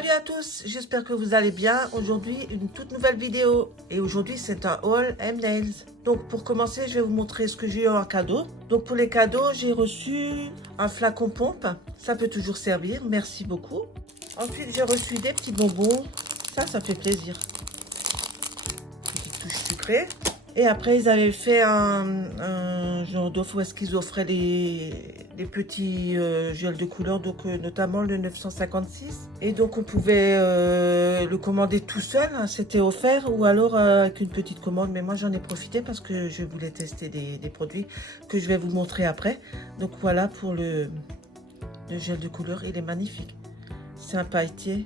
Salut à tous, j'espère que vous allez bien. Aujourd'hui, une toute nouvelle vidéo. Et aujourd'hui, c'est un haul M-Nails. Donc, pour commencer, je vais vous montrer ce que j'ai eu en cadeau. Donc, pour les cadeaux, j'ai reçu un flacon pompe. Ça peut toujours servir, merci beaucoup. Ensuite, j'ai reçu des petits bonbons. Ça fait plaisir. Petite touche sucrée. Et après, ils avaient fait un genre d'offre où est-ce qu'ils offraient les petits gels de couleur, donc notamment le 956. Et donc, on pouvait le commander tout seul, hein, c'était offert, ou alors avec une petite commande. Mais moi, j'en ai profité parce que je voulais tester des produits que je vais vous montrer après. Donc, voilà pour le gel de couleur. Il est magnifique. C'est un pailleté,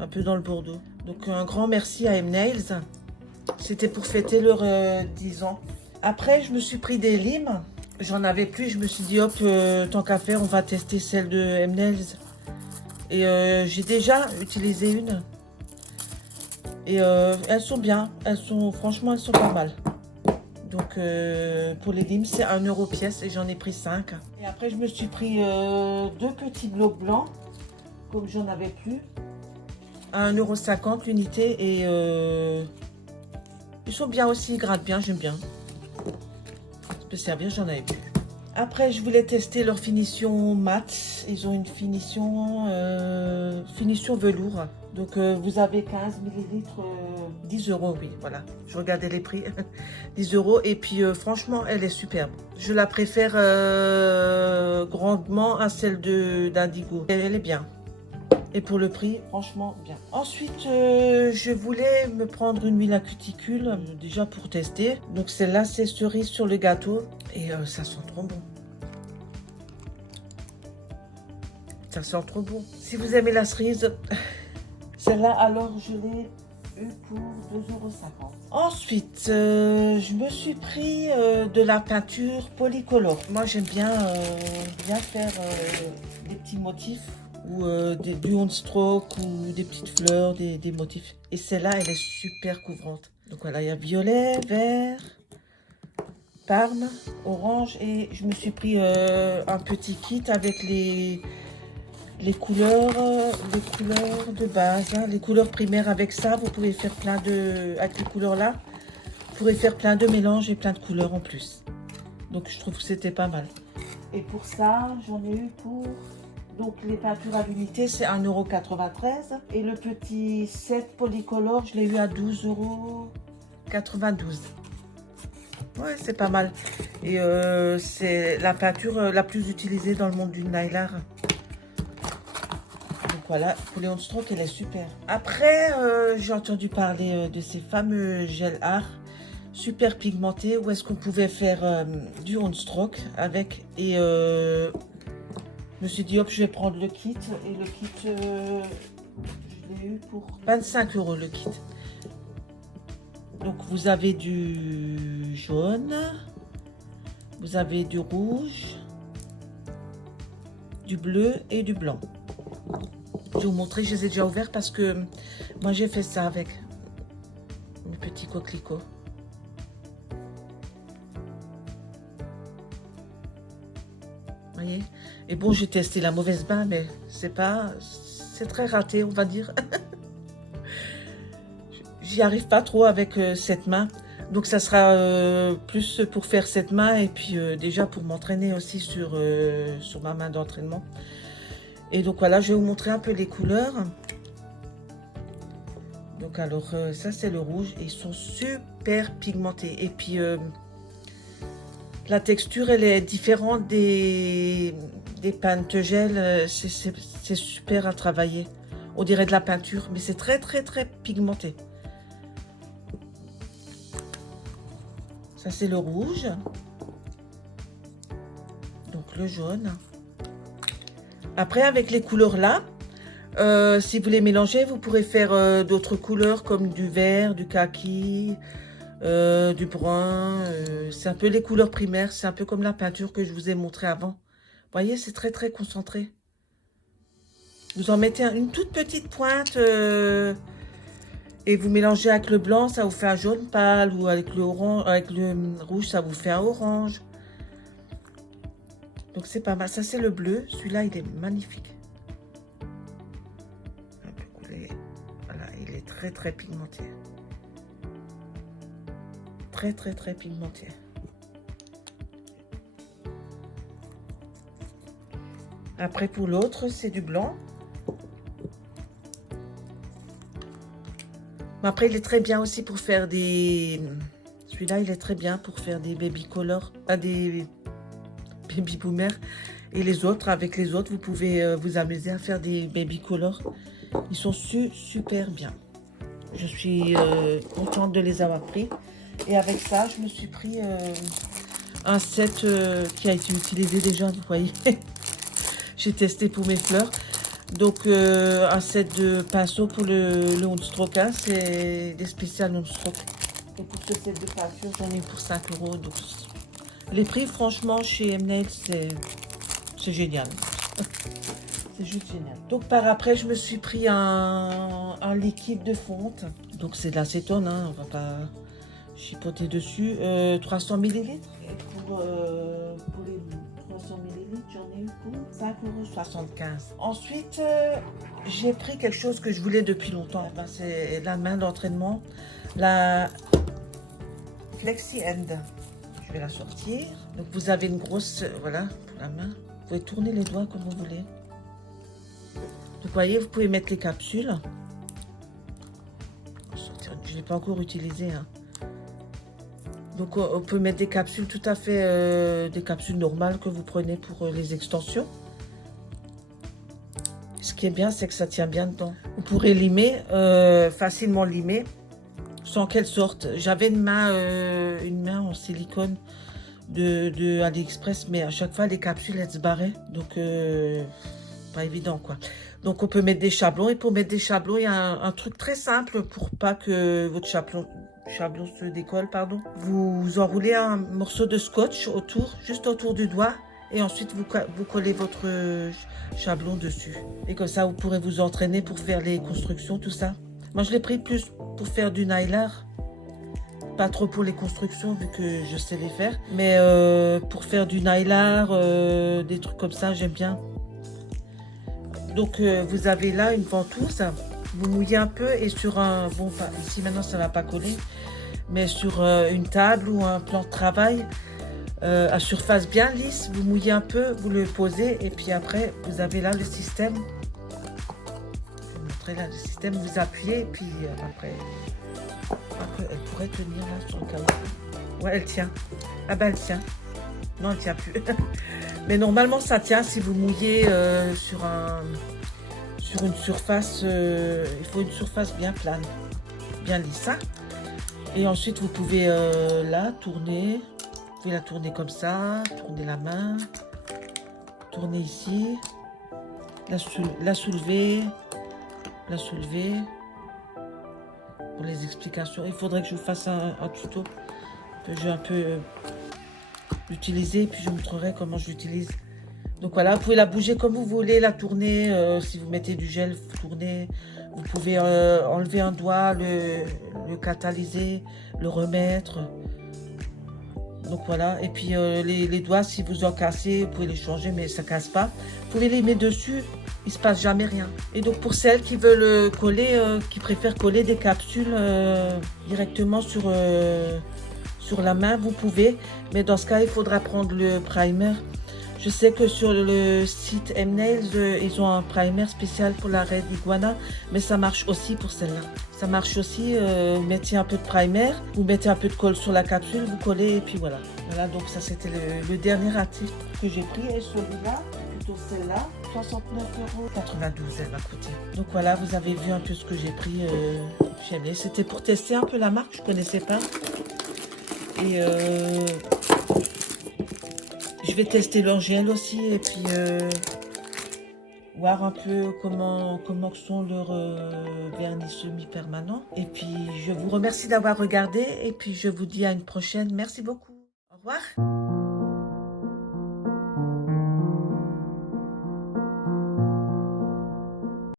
un peu dans le bordeaux. Donc, un grand merci à M-Nails. C'était pour fêter leurs 10 ans. Après, je me suis pris des limes. J'en avais plus. Je me suis dit, hop, tant qu'à faire, on va tester celle de M-Nails. Et j'ai déjà utilisé une. Et elles sont bien. Franchement, elles sont pas mal. Donc, pour les limes, c'est 1 € pièce. Et j'en ai pris 5. Et après, je me suis pris 2 petits blocs blancs. Comme j'en avais plus. À 1,50 € l'unité. Et... ils sont bien aussi, ils grattent bien, j'aime bien. Ça peut servir, j'en avais plus. Après, je voulais tester leur finition mat. Ils ont une finition velours. Donc, vous avez 15 ml, 10 €, oui, voilà. Je regardais les prix, 10 €. Et puis, franchement, elle est superbe. Je la préfère grandement à celle d'Indigo. Elle est bien. Et pour le prix, franchement, bien. Ensuite, je voulais me prendre une huile à cuticule, déjà pour tester. Donc celle-là, c'est cerise sur le gâteau. Et ça sent trop bon. Ça sent trop bon. Si vous aimez la cerise, celle-là, alors je l'ai eu pour 2,50 €. Ensuite, je me suis pris de la peinture polycolore. Moi, j'aime bien faire des petits motifs. Ou du on stroke ou des petites fleurs, des motifs. Et celle-là, elle est super couvrante. Donc voilà, il y a violet, vert, parme, orange. Et je me suis pris un petit kit avec les couleurs de base, hein, les couleurs primaires. Avec ça, vous pouvez faire avec les couleurs-là, vous pourrez faire plein de mélanges et plein de couleurs en plus. Donc je trouve que c'était pas mal. Et pour ça, j'en ai eu pour... Donc les peintures à l'unité, c'est 1,93 €. Et le petit set polycolore, je l'ai eu à 12,92 €. Ouais, c'est pas mal. Et c'est la peinture la plus utilisée dans le monde du nylar. Donc voilà, pour les on stroke, elle est super. Après, j'ai entendu parler de ces fameux gel art super pigmentés où est-ce qu'on pouvait faire du on stroke avec. Et je me suis dit, hop, je vais prendre le kit. Et le kit, je l'ai eu pour 25 € le kit. Donc, vous avez du jaune. Vous avez du rouge. Du bleu et du blanc. Je vais vous montrer, je les ai déjà ouverts parce que moi, j'ai fait ça avec le petit coquelicot. Voyez. Et bon, j'ai testé la mauvaise main, mais c'est très raté, on va dire. J'y arrive pas trop avec cette main. Donc ça sera plus pour faire cette main et puis déjà pour m'entraîner aussi sur ma main d'entraînement. Et donc voilà, je vais vous montrer un peu les couleurs. Donc alors ça c'est le rouge et ils sont super pigmentés. Et puis la texture, elle est différente des peintes gel. C'est super à travailler. On dirait de la peinture, mais c'est très, très, très pigmenté. Ça, c'est le rouge. Donc, le jaune. Après, avec les couleurs là, si vous les mélangez, vous pourrez faire d'autres couleurs comme du vert, du kaki, du brun. C'est un peu les couleurs primaires. C'est un peu comme la peinture que je vous ai montré avant. Vous voyez, c'est très très concentré. Vous en mettez une toute petite pointe et vous mélangez avec le blanc, ça vous fait un jaune pâle. Ou avec le rouge, ça vous fait un orange. Donc c'est pas mal. Ça c'est le bleu. Celui-là, il est magnifique. très très pigmenté. Très très très pigmenté. Après pour l'autre, c'est du blanc. Mais après, il est très bien aussi pour faire des... Celui-là, il est très bien pour faire des baby color, pas des baby boomers. Et les autres, avec les autres, vous pouvez vous amuser à faire des baby color. Ils sont super bien. Je suis contente de les avoir pris. Et avec ça, je me suis pris un set qui a été utilisé déjà, vous voyez. J'ai testé pour mes fleurs. Donc, un set de pinceaux pour le Houndstroke, hein, c'est des spéciales Houndstroke. Et pour ce set de peinture, j'en ai pour 5 €. Donc, les prix, franchement, chez Mnail, c'est génial. C'est juste génial. Donc, par après, je me suis pris un liquide de fonte. Donc, c'est de l'acétone, hein, on va pas chipoter dessus. 300 ml. Et pour les 300 ml, j'en ai eu pour 5,75 €. Ensuite, j'ai pris quelque chose que je voulais depuis longtemps. Ben, c'est la main d'entraînement, la Flexi End. Je vais la sortir. Donc, vous avez une grosse, voilà, pour la main. Vous pouvez tourner les doigts comme vous voulez. Donc, vous voyez, vous pouvez mettre les capsules. Je ne l'ai pas encore utilisé, hein. Donc, on peut mettre des capsules tout à fait, des capsules normales que vous prenez pour les extensions. Ce qui est bien, c'est que ça tient bien dedans. Vous pourrez limer, facilement limer, sans qu'elle sorte. J'avais une main en silicone de AliExpress, mais à chaque fois, les capsules, elles se barraient. Donc, pas évident, quoi. Donc, on peut mettre des chablons. Et pour mettre des chablons, il y a un truc très simple pour pas que votre chablon se décolle, pardon. Vous enroulez un morceau de scotch autour, juste autour du doigt. Et ensuite, vous collez votre chablon dessus. Et comme ça, vous pourrez vous entraîner pour faire les constructions, tout ça. Moi, je l'ai pris plus pour faire du nailer. Pas trop pour les constructions, vu que je sais les faire. Mais pour faire du nailer, des trucs comme ça, j'aime bien. Donc, vous avez là une ventouse. Vous mouillez un peu et sur un... Bon, ici, maintenant, ça ne va pas coller. Mais sur une table ou un plan de travail, à surface bien lisse, vous mouillez un peu, vous le posez. Et puis après, vous avez là le système. Je vais vous montrer là le système. Vous appuyez et puis après, elle pourrait tenir là sur le cas où. Ouais, elle tient. Ah ben, elle tient. Non, elle tient plus. Mais normalement, ça tient si vous mouillez sur une surface. Il faut une surface bien plane, bien lisse. Hein. Et ensuite, vous pouvez la tourner. Vous pouvez la tourner comme ça, tourner la main, tourner ici, la soulever. Pour les explications, il faudrait que je vous fasse un tuto que j'ai un peu utilisé, et puis je vous montrerai comment je l'utilise. Donc voilà, vous pouvez la bouger comme vous voulez, la tourner. Si vous mettez du gel, vous tournez. Vous pouvez enlever un doigt, le catalyser, le remettre. Donc voilà, et puis les doigts, si vous en cassez, vous pouvez les changer, mais ça ne casse pas. Vous pouvez les mettre dessus, il ne se passe jamais rien. Et donc pour celles qui veulent coller, qui préfèrent coller des capsules directement sur la main, vous pouvez. Mais dans ce cas, il faudra prendre le primer. Je sais que sur le site Mnails, ils ont un primer spécial pour la Red Iguana, mais ça marche aussi pour celle-là. Ça marche aussi, vous mettez un peu de primer, vous mettez un peu de colle sur la capsule, vous collez et puis voilà. Voilà, donc ça c'était le dernier article que j'ai pris. Et celui-là, plutôt celle-là, 69,92 € elle m'a coûté. Donc voilà, vous avez vu un peu ce que j'ai pris chez Mnails. C'était pour tester un peu la marque, je ne connaissais pas. Et je vais tester leur gel aussi et puis voir un peu comment sont leurs vernis semi-permanents. Et puis je vous remercie d'avoir regardé et puis je vous dis à une prochaine. Merci beaucoup. Au revoir.